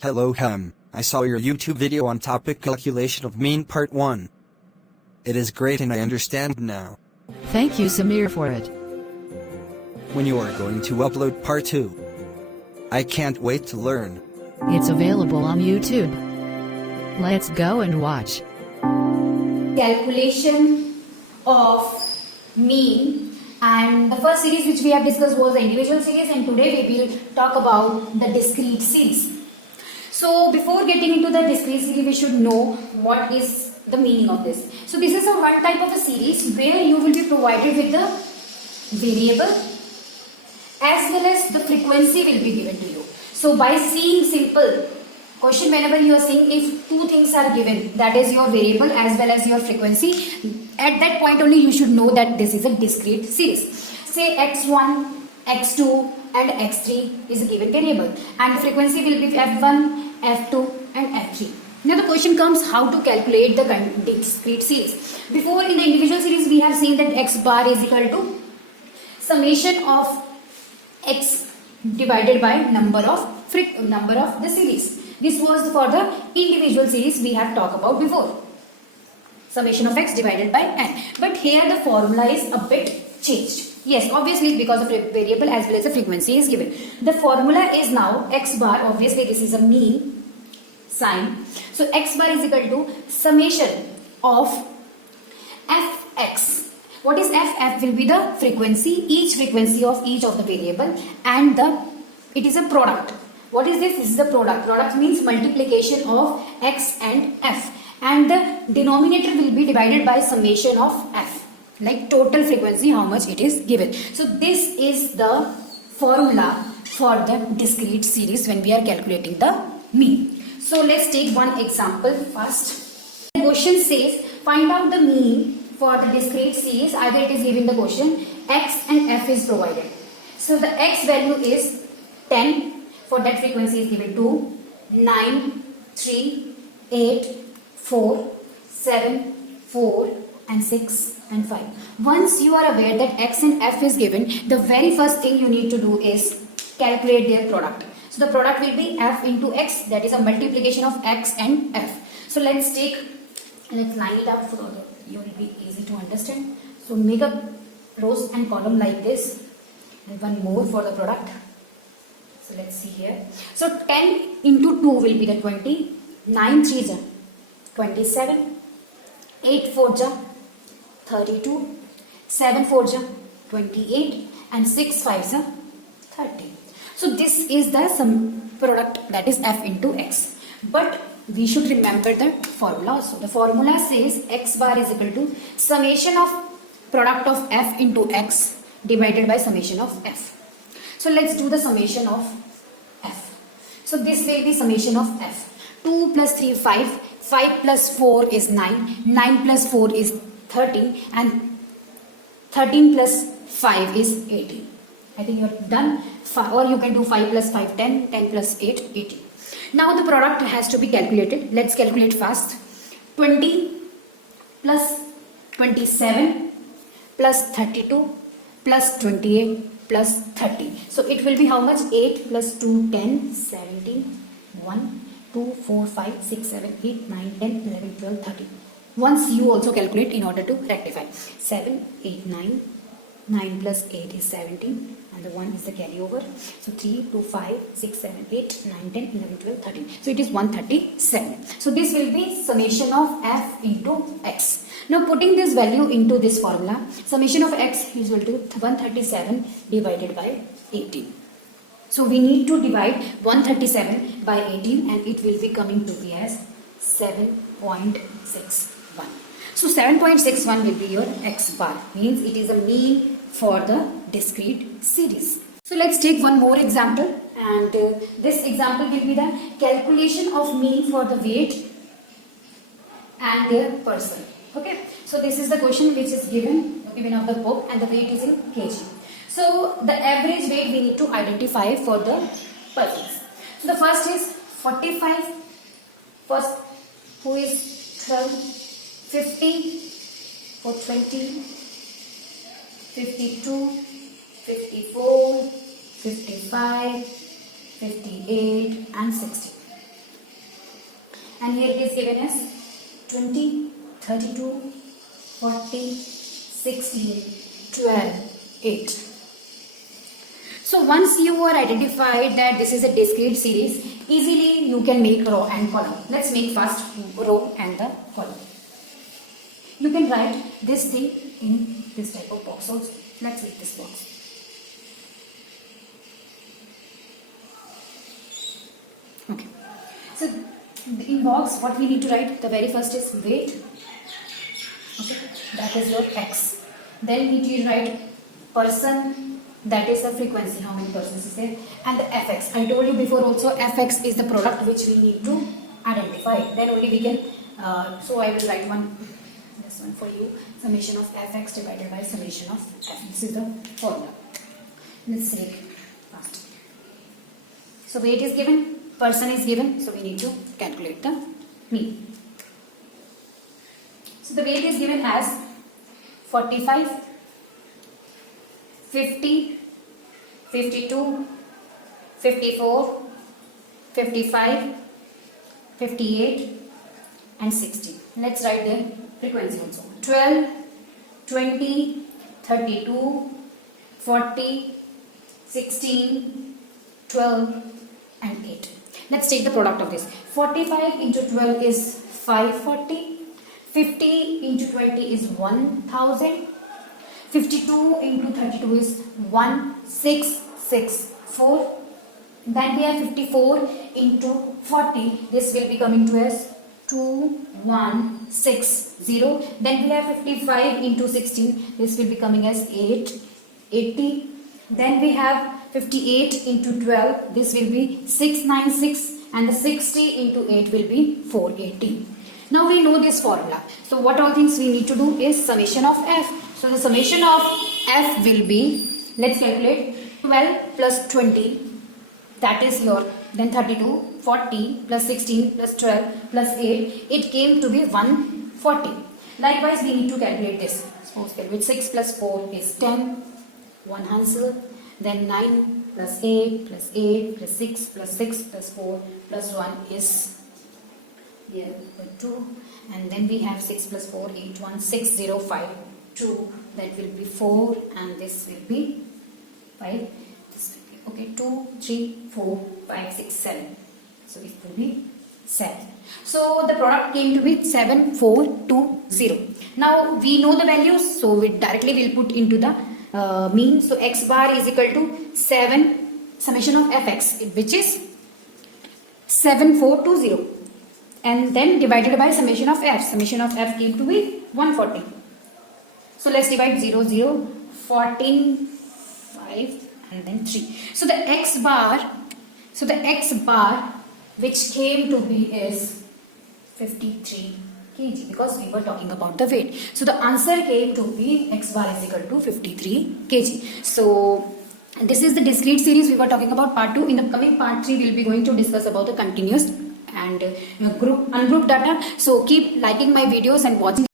Hello I saw your YouTube video on topic calculation of mean part 1. It is great and I understand now. Thank you, Samir, for it. When you are going to upload part 2? I can't wait to learn. It's available on YouTube. Let's go and watch. Calculation of mean, and the first series which we have discussed was the individual series, and today we will talk about the discrete series. So before getting into the discrete series, we should know what is the meaning of this. So this is a one type of a series where you will be provided with the variable as well as the frequency will be given to you. So by seeing simple question, whenever you are seeing if two things are given, that is your variable as well as your frequency, at that point only you should know that this is a discrete series. Say x1, x2 and x3 is a given variable and the frequency will be f1, f2 and f3. Now the question comes how to calculate the discrete series. Before in the individual series we have seen that x bar is equal to summation of x divided by number of the series. This was for the individual series we have talked about before. Summation of x divided by n. But here the formula is a bit changed. Yes, obviously because of variable as well as the frequency is given. The formula is now x bar, obviously this is a mean sign. So x bar is equal to summation of fx. What is f? F will be the frequency, each frequency of each of the variable, and it is a product. What is this? This is the product. Product means multiplication of x and f, and the denominator will be divided by summation of f, like total frequency how much it is given. So this is the formula for the discrete series when we are calculating the mean. So let's take one example first. The question says find out the mean for the discrete series. Either it is given the question x and f is provided. So the x value is 10. For that frequency is given 2, 9, 3, 8, 4, 7, 4 and 6 and 5. Once you are aware that x and f is given, the very first thing you need to do is calculate their product. So the product will be f into x, that is a multiplication of x and f. So let's line it up so you will be easy to understand. So make a rows and column like this and one more for the product. So let's see here. So 10 into 2 will be the 20, 9 3s are 27, 8 4s are 32, 7 4s are 28 and 6 5s are 30. So this is the sum product, that is f into x. But we should remember the formula also. The formula says x bar is equal to summation of product of f into x divided by summation of f. So let's do the summation of f. So this will be summation of f. 2 plus 3 5, 5 plus 4 is 9, 9 plus 4 is 13 and 13 plus 5 is 18. I think you are done. Or you can do 5 plus 5 10, 10 plus 8 18. Now the product has to be calculated. Let's calculate fast. 20 plus 27 plus 32 plus 28 plus 30. So it will be how much? 8 plus 2 10 17 1 2 4 5 6 7 8 9 10 11 12 13. Once you also calculate in order to rectify. 7 8 9 9 plus 8 is 17 and the 1 is the carryover. So 3 2 5 6 7 8 9 10 11 12 13. So it is 137. So this will be summation of f into x. Now putting this value into this formula, summation of x is equal to 137 divided by 18. So we need to divide 137 by 18 and it will be coming to be as 7.61. So 7.61 will be your x bar, means it is a mean for the discrete series. So let's take one more example, and this example will be the calculation of mean for the weight and their person. Okay, so this is the question which is given of the book and the weight is in kg. So the average weight we need to identify for the persons. So the first is 45, first who is 12, 50 for 20, 52, 54, 55, 58 and 60. and here it is given as 20, 32, 40, 16, 12, 8. So once you are identified that this is a discrete series, easily you can make row and column. Let's make first row and the column. You can write this thing in this type of box also. Let's make this box. Okay. So in box, what we need to write? The very first is weight. Okay. That is your x. Then we need to write person. That is the frequency. How many persons is there? And the fx. I told you before also, fx is the product which we need to identify. Then only we can. So I will write this one for you. Summation of fx divided by summation of f. This is the formula. Let's take fast. So weight is given. Person is given, so we need to calculate the mean. So the weight is given as 45, 50, 52, 54, 55, 58 and 60. Let's write the frequency also. 12, 20, 32, 40, 16, 12 and 8. Let's take the product of this. 45 into 12 is 540. 50 into 20 is 1000. 52 into 32 is 1664. Then we have 54 into 40. This will be coming to us 2160. Then we have 55 into 16. This will be coming as 880. Then we have 58 into 12, this will be 696, and the 60 into 8 will be 480. Now we know this formula. So what all things we need to do is summation of f. So the summation of f will be, let's calculate, 12 plus 20, that is your, then 32, 40 plus 16 plus 12 plus 8, it came to be 140. Likewise we need to calculate this. Suppose calculate 6 plus 4 is 10, 1 answer. Then 9 plus 8 plus 8 plus 6 plus 6 plus 4 plus 1 is here 2. And then we have 6 plus 4, 8, 1, 6, 0, 5, 2. That will be 4 and this will be 5. This will be, okay, 2, 3, 4, 5, 6, 7. So it will be 7. So the product came to be 7420. Now we know the values, so we directly will put into the mean. So x bar is equal to 7 summation of fx, which is 7420, and then divided by summation of f. Summation of f came to be 140. So let's divide 0, 0, 14, 5 and then 3. So the x bar which came to be is 53 kg, because we were talking about the weight. So the answer came to be x bar is equal to 53 kg. So this is the discrete series we were talking about, part 2. In the coming part 3 we will be going to discuss about the continuous and ungrouped data. So keep liking my videos and watching.